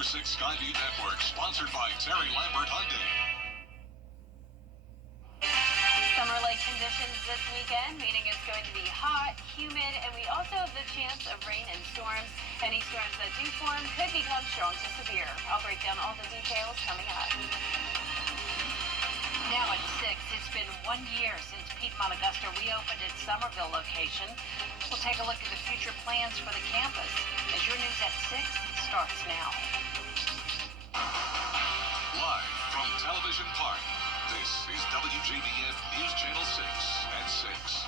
Super 6 Skyview Network, sponsored by Terry Lambert Hyundai. Summer-like conditions this weekend, meaning it's going to be hot, humid, and we also have the chance of rain and storms. Any storms that do form could become strong to severe. I'll break down all the details coming up. Now at 6, it's been 1 year since Piedmont Augusta reopened its Somerville location. We'll take a look at the future plans for the campus as your news at 6 starts now. Live from Television Park, this is WJBF News Channel 6 at 6.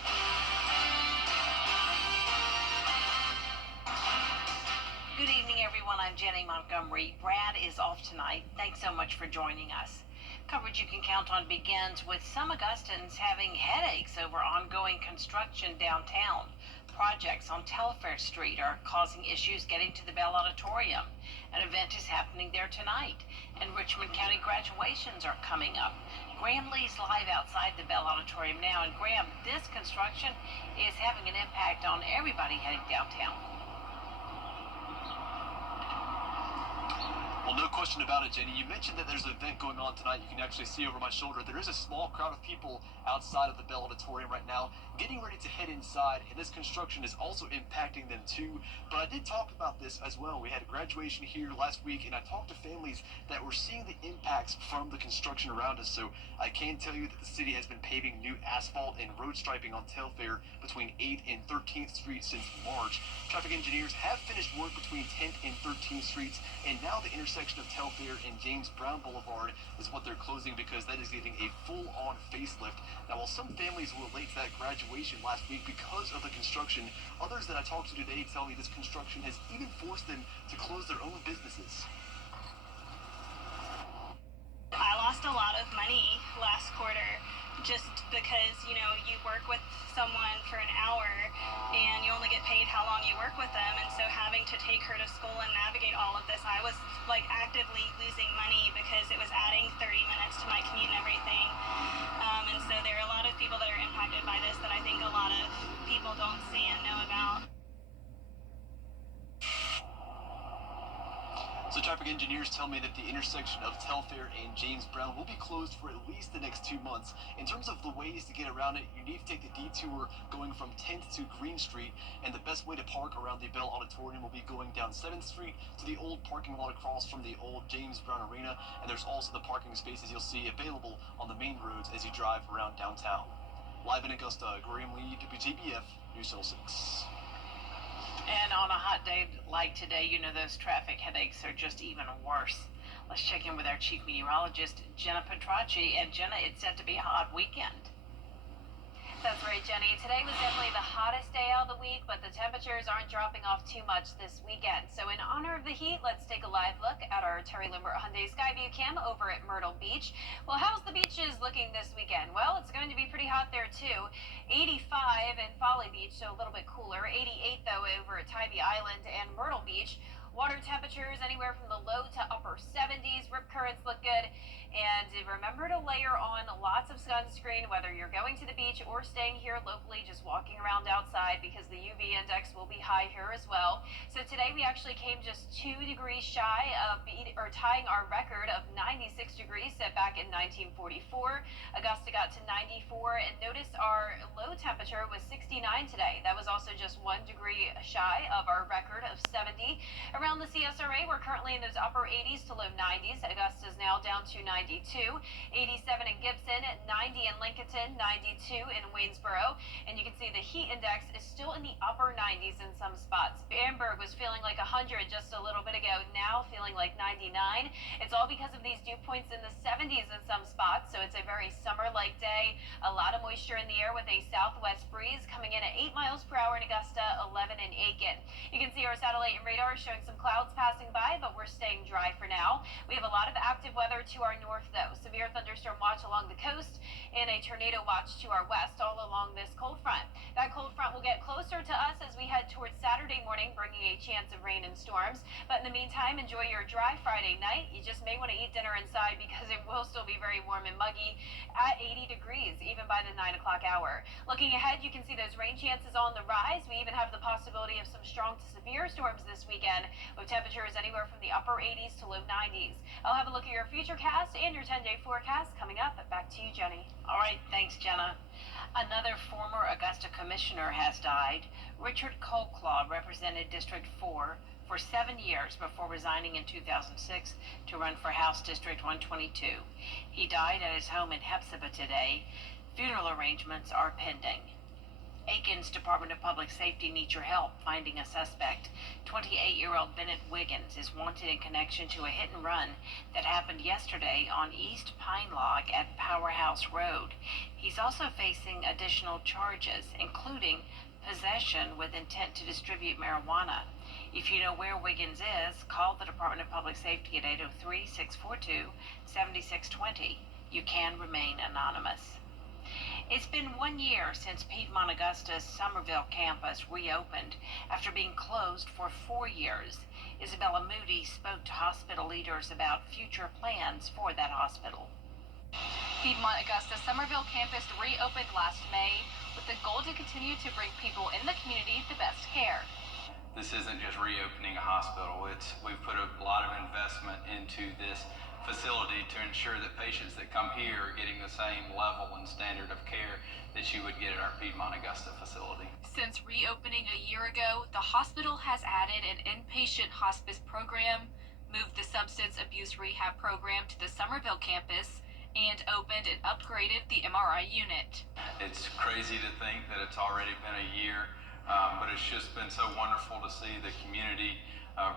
Good evening, everyone. I'm Jenny Montgomery. Brad is off tonight. Thanks so much for joining us. Coverage you can count on begins with some Augustans having headaches over ongoing construction downtown. Projects on Telfair Street are causing issues getting to the Bell Auditorium. An event is happening there tonight, and Richmond County graduations are coming up. Graham Lee's live outside the Bell Auditorium now, and Graham, this construction is having an impact on everybody heading downtown. Well, no question about it, Jenny. You mentioned that there's an event going on tonight. You can actually see over my shoulder. There is a small crowd of people outside of the Bell Auditorium right now, getting ready to head inside, and this construction is also impacting them too. But I did talk about this as well. We had a graduation here last week, and I talked to families that were seeing the impacts from the construction around us. So I can tell you that the city has been paving new asphalt and road striping on Telfair between 8th and 13th Street since March. Traffic engineers have finished work between 10th and 13th Streets, and now the intersection of Telfair and James Brown Boulevard is what they're closing because that is getting a full-on facelift. Now, while some families were late to that graduation last week because of the construction, others that I talked to today tell me this construction has even forced them to close their own businesses. I lost a lot of money last quarter just because, you work with someone for an hour and you only get paid how long you work with them. And so having to take her to school and navigate all of this, I was actively losing money because it was adding 30 minutes to my commute and everything. And so there are a lot of people that are impacted by this that I think a lot of people don't see and know about. So traffic engineers tell me that the intersection of Telfair and James Brown will be closed for at least the next 2 months. In terms of the ways to get around it, you need to take the detour going from 10th to Green Street, and the best way to park around the Bell Auditorium will be going down 7th Street to the old parking lot across from the old James Brown Arena, and there's also the parking spaces you'll see available on the main roads as you drive around downtown. Live in Augusta, Graham Lee, WJBF, News Channel 6. And on a hot day like today, those traffic headaches are just even worse. Let's check in with our chief meteorologist, Jenna Petracci. And Jenna, it's set to be a hot weekend. That's right, Jenny. Today was definitely the hottest day of the week, but the temperatures aren't dropping off too much this weekend. So in honor of the heat, let's take a live look at our Terry Lambert Hyundai Skyview cam over at Myrtle Beach. Well, how's the beaches looking this weekend? Well, it's going to be pretty hot there too. 85 in Folly Beach, so a little bit cooler. 88 though over at Tybee Island and Myrtle Beach. Water temperatures anywhere from the low to upper 70s. Rip currents look good. And remember to layer on lots of sunscreen, whether you're going to the beach or staying here locally, just walking around outside, because the UV index will be high here as well. So today we actually came just 2 degrees shy of tying our record of 96 degrees set back in 1944. Augusta got to 94, and notice our low temperature was 69 today. That was also just 1 degree shy of our record of 70. Around the CSRA, we're currently in those upper 80s to low 90s. Augusta is now down to 92, 87 in Gibson, 90 in Lincoln, 92 in Waynesboro, and you can see the heat index is still in the upper 90s in some spots. Bamberg was feeling like 100 just a little bit ago, now feeling like 99. It's all because of these dew points in the 70s in some spots, so it's a very summer-like day. A lot of moisture in the air with a southwest breeze coming in at 8 miles per hour in Augusta, 11 in Aiken. You can see our satellite and radar showing some clouds passing by, but we're staying dry for now. We have a lot of active weather to our north, though. Severe thunderstorm watch along the coast and a tornado watch to our west, all along this cold front. That cold front will get closer to us as we head towards Saturday morning, bringing a chance of rain and storms. But in the meantime, enjoy your dry Friday night. You just may want to eat dinner inside because it will still be very warm and muggy at 80 degrees, even by the 9 o'clock hour. Looking ahead, you can see those rain chances on the rise. We even have the possibility of some strong to severe storms this weekend. with temperatures anywhere from the upper 80s to low 90s. I'll have a look at your futurecast and your 10-day forecast coming up. Back to you, Jenny. All right, thanks, Jenna. Another former Augusta commissioner has died. Richard Colclaw represented District 4 for 7 years before resigning in 2006 to run for House District 122. He died at his home in Hepzibah today. Funeral arrangements are pending. Aiken's Department of Public Safety needs your help finding a suspect. 28-year-old Bennett Wiggins is wanted in connection to a hit and run that happened yesterday on East Pine Log at Powerhouse Road. He's also facing additional charges, including possession with intent to distribute marijuana. If you know where Wiggins is, call the Department of Public Safety at 803-642-7620. You can remain anonymous. It's been 1 year since Piedmont Augusta's Somerville campus reopened after being closed for 4 years. Isabella Moody spoke to hospital leaders about future plans for that hospital. Piedmont Augusta's Somerville campus reopened last May with the goal to continue to bring people in the community the best care. This isn't just reopening a hospital. We've put a lot of investment into this facility to ensure that patients that come here are getting the same level and standard of care that you would get at our Piedmont Augusta facility. Since reopening a year ago, the hospital has added an inpatient hospice program, moved the substance abuse rehab program to the Somerville campus, and opened and upgraded the MRI unit. It's crazy to think that it's already been a year, but it's just been so wonderful to see the community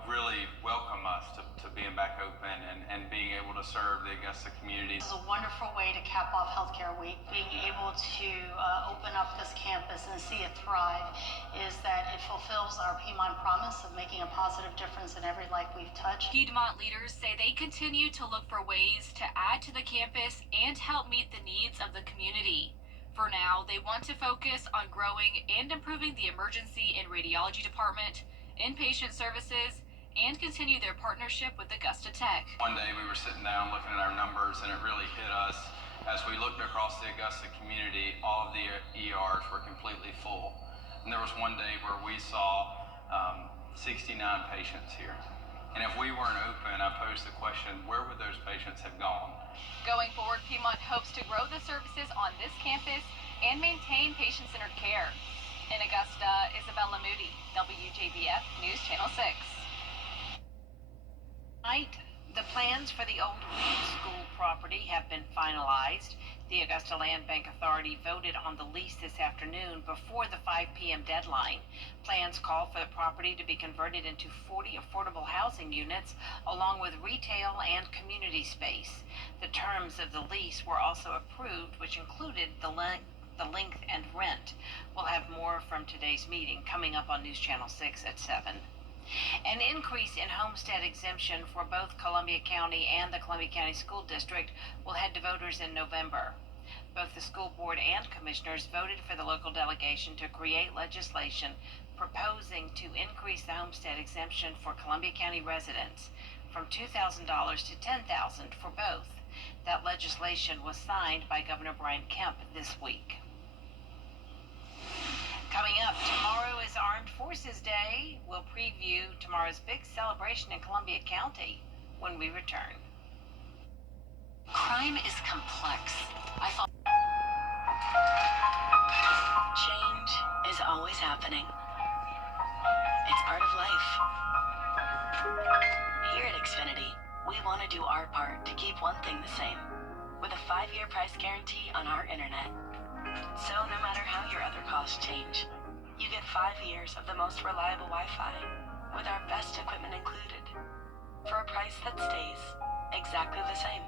really welcome us to being back open and being able to serve the Augusta community. This is a wonderful way to cap off Healthcare Week. Being able to open up this campus and see it thrive is that it fulfills our Piedmont promise of making a positive difference in every life we've touched. Piedmont leaders say they continue to look for ways to add to the campus and help meet the needs of the community. For now, they want to focus on growing and improving the emergency and radiology department, inpatient services, and continue their partnership with Augusta Tech. One day we were sitting down looking at our numbers, and it really hit us as we looked across the Augusta community. All of the ERs were completely full, and there was one day where we saw 69 patients here. And if we weren't open, I posed the question, where would those patients have gone? Going forward, Piedmont hopes to grow the services on this campus and maintain patient-centered care. In Augusta, Isabella Moody, WJBF News Channel 6. Tonight, the plans for the old Reed School property have been finalized. The Augusta Land Bank Authority voted on the lease this afternoon before the 5 p.m. deadline. Plans call for the property to be converted into 40 affordable housing units, along with retail and community space. The terms of the lease were also approved, which included the length and rent. We'll have more from today's meeting coming up on News Channel 6 at 7. An increase in homestead exemption for both Columbia County and the Columbia County School District will head to voters in November. Both the school board and commissioners voted for the local delegation to create legislation proposing to increase the homestead exemption for Columbia County residents from $2,000 to $10,000 for both. That legislation was signed by Governor Brian Kemp this week. Coming up, tomorrow is Armed Forces Day. We'll preview tomorrow's big celebration in Columbia County when we return. Crime is complex. Change is always happening. It's part of life. Here at Xfinity, we want to do our part to keep one thing the same, with a 5-year price guarantee on our internet. So no matter how your other costs change, you get 5 years of the most reliable Wi-Fi with our best equipment included for a price that stays exactly the same.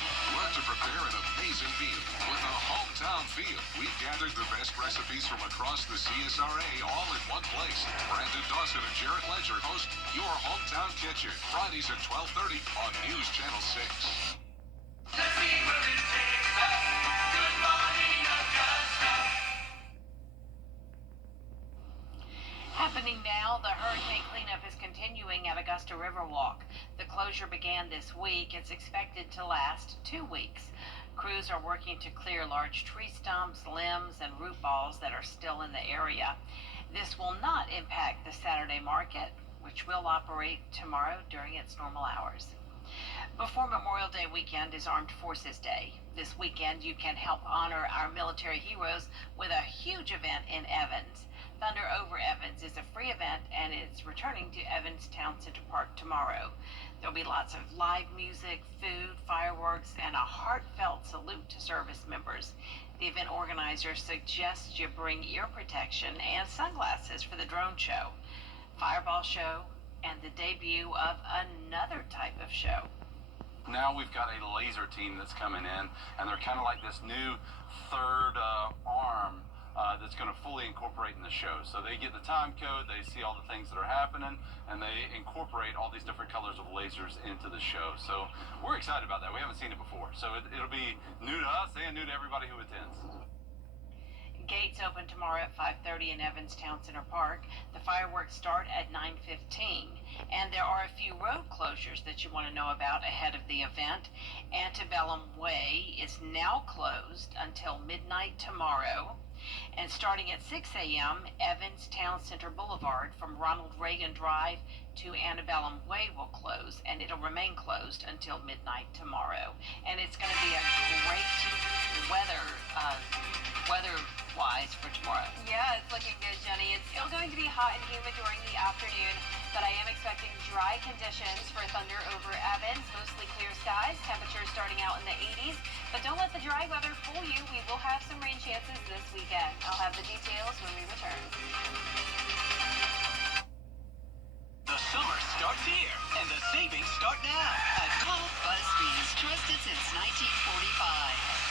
Learn to prepare an amazing meal with a hometown feel. We've gathered the best recipes from across the CSRA all in one place. Brandon Dawson and Jarrett Ledger host Your Hometown Kitchen, Fridays at 12:30 on News Channel 6. Happening now, the hurricane cleanup is continuing at Augusta Riverwalk. The closure began this week. It's expected to last 2 weeks. Crews are working to clear large tree stumps, limbs, and root balls that are still in the area. This will not impact the Saturday market, which will operate tomorrow during its normal hours. Before Memorial Day weekend is Armed Forces Day. This weekend you can help honor our military heroes with a huge event in Evans. Thunder Over Evans is a free event and it's returning to Evans Town Center Park tomorrow. There'll be lots of live music, food, fireworks, and a heartfelt salute to service members. The event organizer suggests you bring ear protection and sunglasses for the drone show, fireball show, and the debut of another type of show. Now we've got a laser team that's coming in, and they're kind of like this new third arm that's going to fully incorporate in the show. So they get the time code, they see all the things that are happening, and they incorporate all these different colors of lasers into the show. So we're excited about that. We haven't seen it before. So it'll be new to us and new to everybody who attends. Gates open tomorrow at 5:30 in Evans Town Center Park. The fireworks start at 9:15. And there are a few road closures that you want to know about ahead of the event. Antebellum Way is now closed until midnight tomorrow. And starting at 6 a.m., Evans Town Center Boulevard from Ronald Reagan Drive to Antebellum Way will close, and it'll remain closed until midnight tomorrow. And it's going to be a great weather-wise for tomorrow. Yeah, it's looking good, Jenny. It's still going to be hot and humid during the afternoon, but I am expecting dry conditions for Thunder Over Evans. Mostly clear skies, temperatures starting out in the 80s. But don't let the dry weather fool you. We will have some rain chances this weekend. I'll have the details when we return. The summer starts here, and the savings start now at Golf Buzzfees, trusted since 1945.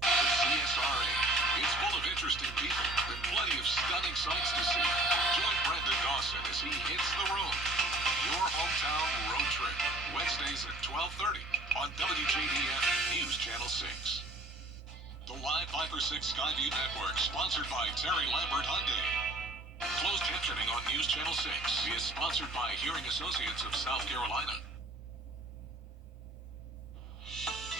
The CSRA. It's full of interesting people and plenty of stunning sights to see. Join Brandon Dawson as he hits the road. Your hometown road trip. Wednesdays at 12:30 on WJBF News Channel 6. The Live 5/6 Skyview Network, sponsored by Terry Lambert Hyundai. Closed captioning on News Channel 6 is sponsored by Hearing Associates of South Carolina.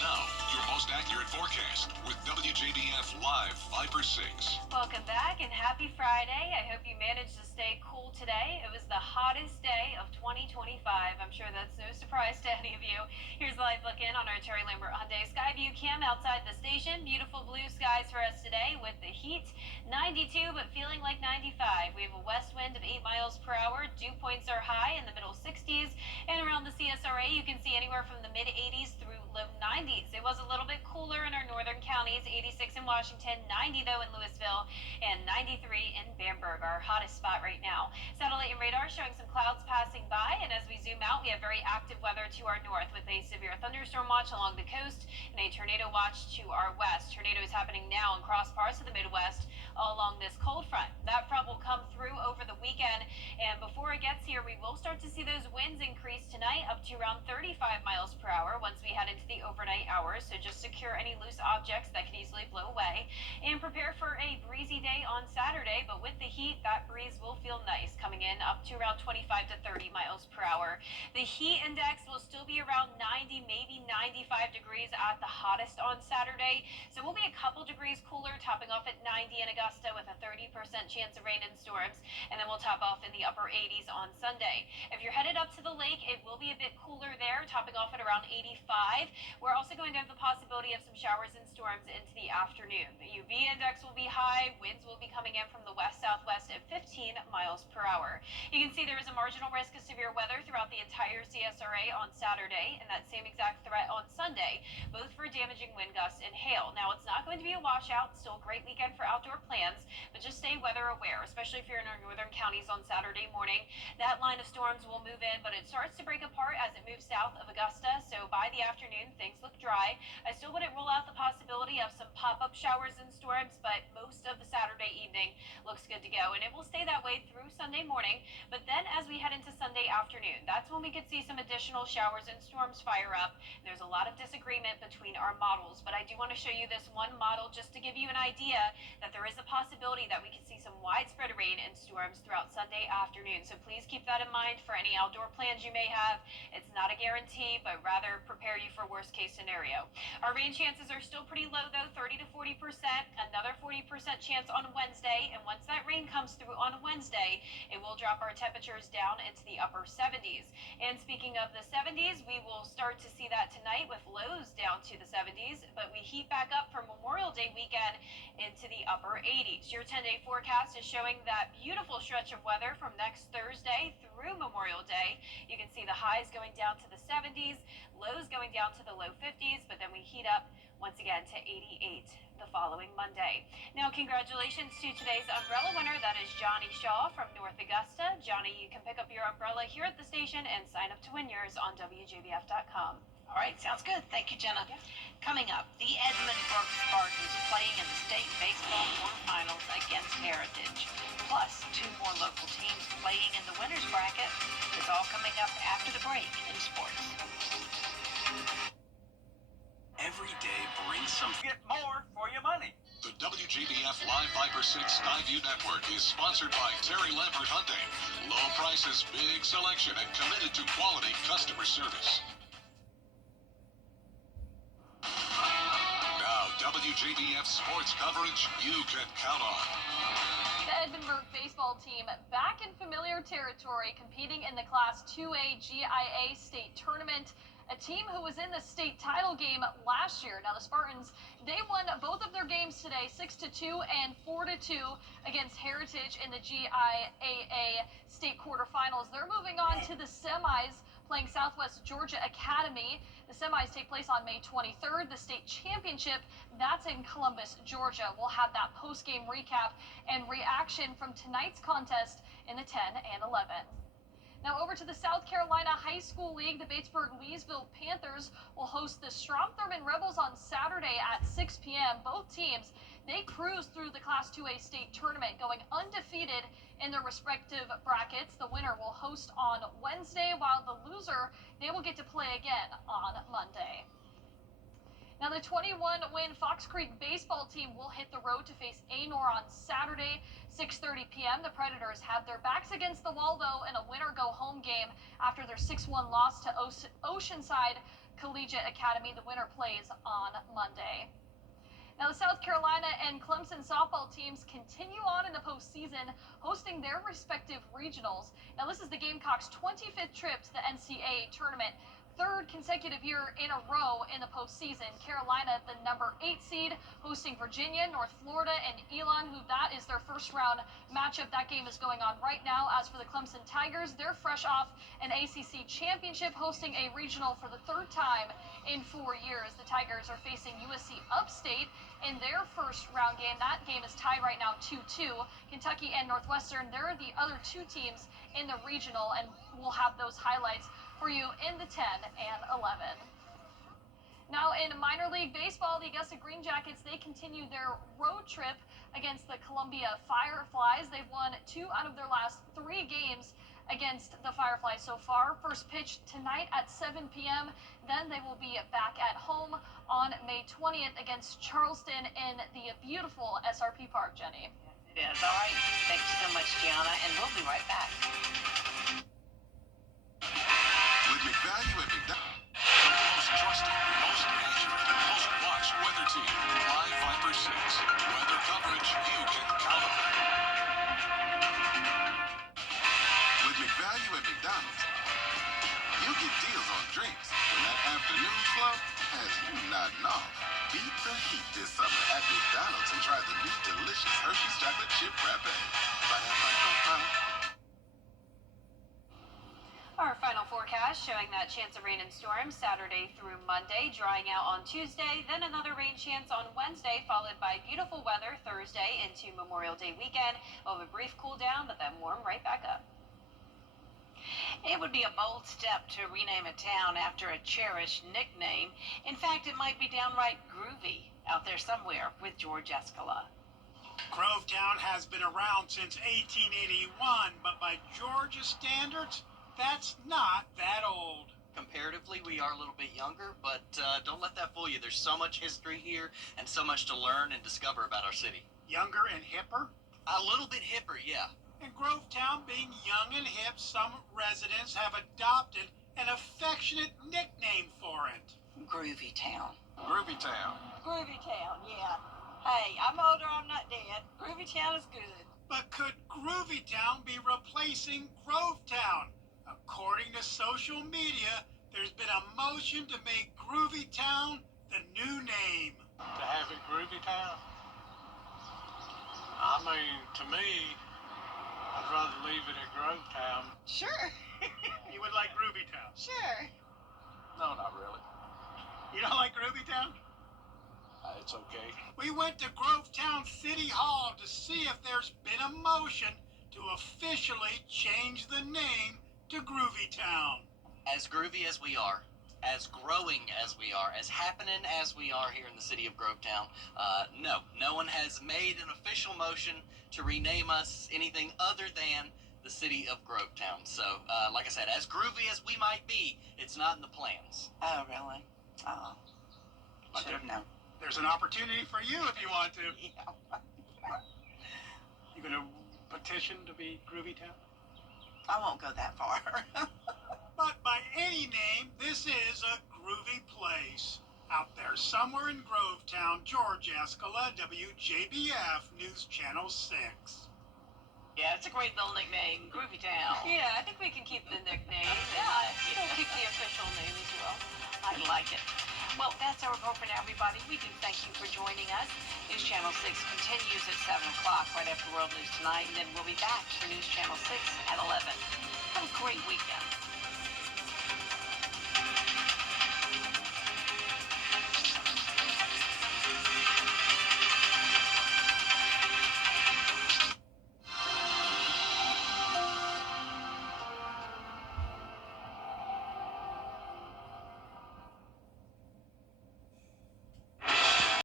Now, your most accurate forecast with WJBF Live 5/6. Welcome back and happy Friday. I hope you managed to stay cool today. It was the hottest day of 2025. I'm sure that's no surprise to any of you. Here's a live look in on our Terry Lambert Hyundai Skyview cam outside the station. Beautiful blue skies for us today with the heat. 92, but feeling like 95. We have a west wind of 8 miles per hour. Dew points are high in the middle 60s. And around the CSRA, you can see anywhere from the mid 80s through low 90s. It was a little bit cooler in our northern counties. 86 in Washington, 90 though in Louisville, and 93 in Bamberg, our hottest spot right now. Satellite and radar showing some clouds passing by, and as we zoom out, we have very active weather to our north with a severe thunderstorm watch along the coast and a tornado watch to our west. Tornadoes happening now in cross parts of the Midwest along this cold front. That front will come through over the weekend, and before it gets here, we will start to see those winds increase tonight up to around 35 miles per hour once we head into the overnight hours. So just secure any loose objects that could easily blow away and prepare for a breezy day on Saturday. But with the heat, that breeze will feel nice coming in up to around 25 to 30 miles per hour. The heat index will still be around 90, maybe 95 degrees at the hottest on Saturday. So we'll be a couple degrees cooler, topping off at 90 in Augusta with a 30% chance of rain and storms. And then we'll top off in the upper 80s on Sunday. If you're headed up to the lake, it will be a bit cooler there, topping off at around 85. We're also going to have the possibility of some showers and storms into the afternoon. The UV index will be high. Winds will be coming in from the west-southwest at 15 miles per hour. You can see there is a marginal risk of severe weather throughout the entire CSRA on Saturday, and that same exact threat on Sunday, both for damaging wind gusts and hail. Now, it's not going to be a washout. Still a great weekend for outdoor plans, but just stay weather aware, especially if you're in our northern counties on Saturday morning. That line of storms will move in, but it starts to break apart as it moves south of Augusta. So by the afternoon, things look dry. I still wouldn't rule out the possibility of some pop-up showers and storms, but most of the Saturday evening looks good to go, and it will stay stay that way through Sunday morning, but then as we head into Sunday afternoon, that's when we could see some additional showers and storms fire up. There's a lot of disagreement between our models, but I do want to show you this one model just to give you an idea that there is a possibility that we could see some widespread rain and storms throughout Sunday afternoon. So please keep that in mind for any outdoor plans you may have. It's not a guarantee, but rather prepare you for worst case scenario. Our rain chances are still pretty low though, 30 to 40%, another 40% chance on Wednesday. And once that rain comes through on Wednesday, it will drop our temperatures down into the upper 70s. And speaking of the 70s, we will start to see that tonight with lows down to the 70s, but we heat back up for Memorial Day weekend into the upper 80s. Your 10-day forecast is showing that beautiful stretch of weather from next Thursday through Memorial Day. You can see the highs going down to the 70s, lows going down to the low 50s, but then we heat up once again to 88 the following Monday. Now, congratulations to today's umbrella winner. That is Johnny Shaw from North Augusta. Johnny, you can pick up your umbrella here at the station and sign up to win yours on WJBF.com. All right, sounds good. Thank you, Jenna. Coming up, the Edmund Burke Spartans playing in the state baseball quarterfinals against Heritage. Plus, 2 more local teams playing in the winners bracket. It's all coming up after the break in sports. Every day brings some. Get more for your money. The WJBF Live Viper 6 Skyview Network is sponsored by Terry Lambert Hyundai. Low prices, big selection, and committed to quality customer service. Now, WJBF sports coverage you can count on. The Edmund Burke baseball team back in familiar territory, competing in the Class 2A GIA state tournament. A team who was in the state title game last year. Now the Spartans, they won both of their games today, 6-2 and 4-2 against Heritage in the GIAA state quarterfinals. They're moving on to the semis, playing Southwest Georgia Academy. The semis take place on May 23rd. The state championship, that's in Columbus, Georgia. We'll have that post-game recap and reaction from tonight's contest in the 10 and 11. Now over to the South Carolina High School League, the Batesburg-Leesville Panthers will host the Strom-Thurmond Rebels on Saturday at 6 p.m. Both teams, they cruise through the Class 2A state tournament, going undefeated in their respective brackets. The winner will host on Wednesday, while the loser, they will get to play again on Monday. Now the 21-win Fox Creek baseball team will hit the road to face Anor on Saturday, 6:30 p.m. The Predators have their backs against the wall, though, in a winner-go-home game after their 6-1 loss to Oceanside Collegiate Academy. The winner plays on Monday. Now the South Carolina and Clemson softball teams continue on in the postseason, hosting their respective regionals. Now this is the Gamecocks' 25th trip to the NCAA tournament. 3rd consecutive year in a row in the postseason. Carolina, the number 8 seed, hosting Virginia, North Florida, and Elon, who that is their first round matchup. That game is going on right now. As for the Clemson Tigers, they're fresh off an ACC championship, hosting a regional for the 3rd time in 4 years. The Tigers are facing USC Upstate in their first round game. That game is tied right now 2-2. Kentucky and Northwestern, they're the other 2 teams in the regional, and we'll have those highlights for you in the 10 and 11. Now in minor league baseball, the Augusta Green Jackets, they continue their road trip against the Columbia Fireflies. They've won 2 out of their last 3 games against the Fireflies so far. First pitch tonight at 7 p.m. Then they will be back at home on May 20th against Charleston in the beautiful SRP Park, Jenny. It is. All right. Thanks so much, Gianna, and we'll be right back. With McValue at McDonald's, the most trusted, most accurate, most watched weather team, Live Viper 6. Weather coverage you can count on. With McValue at McDonald's, you get deals on drinks when that afternoon flow has you nodding off. Beat the heat this summer at McDonald's and try the new delicious Hershey's Chocolate Chip Frappe. Our final forecast showing that chance of rain and storms Saturday through Monday, drying out on Tuesday, then another rain chance on Wednesday, followed by beautiful weather Thursday into Memorial Day weekend. We'll have a brief cool down, but then warm right back up. It would be a bold step to rename a town after a cherished nickname. In fact, it might be downright groovy out there somewhere with George Escala. Grovetown has been around since 1881, but by Georgia standards, that's not that old. Comparatively, we are a little bit younger, but don't let that fool you. There's so much history here and so much to learn and discover about our city. Younger and hipper? A little bit hipper, yeah. In Grovetown, being young and hip, some residents have adopted an affectionate nickname for it. Groovy Town. Groovy Town. Groovy Town, yeah. Hey, I'm older, I'm not dead. Groovy Town is good. But could Groovy Town be replacing Grovetown? According to social media, there's been a motion to make Groovy Town the new name. To have it Groovy Town? I mean, to me, I'd rather leave it at Grovetown. Sure. You would like Groovy Town? Sure. No, not really. You don't like Groovy Town? It's okay. We went to Grovetown City Hall to see if there's been a motion to officially change the name to Groovy Town. As groovy as we are, as growing as we are, as happening as we are here in the city of Grovetown, no one has made an official motion to rename us anything other than the city of Grovetown. So, like I said, as groovy as we might be, it's not in the plans. Oh, really? Oh. Should have known. There's an opportunity for you if you want to. Yeah. You gonna petition to be Groovy Town? I won't go that far. But by any name, this is a groovy place. Out there somewhere in Grovetown, George Escala, WJBF News Channel 6. Yeah, it's a great little nickname, Groovy Town. Yeah, I think we can keep the nickname. Yeah, We'll keep the official name as well. I like it. Well, that's our report for now, everybody. We do thank you for joining us. News Channel 6 continues at 7 o'clock right after World News Tonight, and then we'll be back for News Channel 6 at 11. Have a great weekend.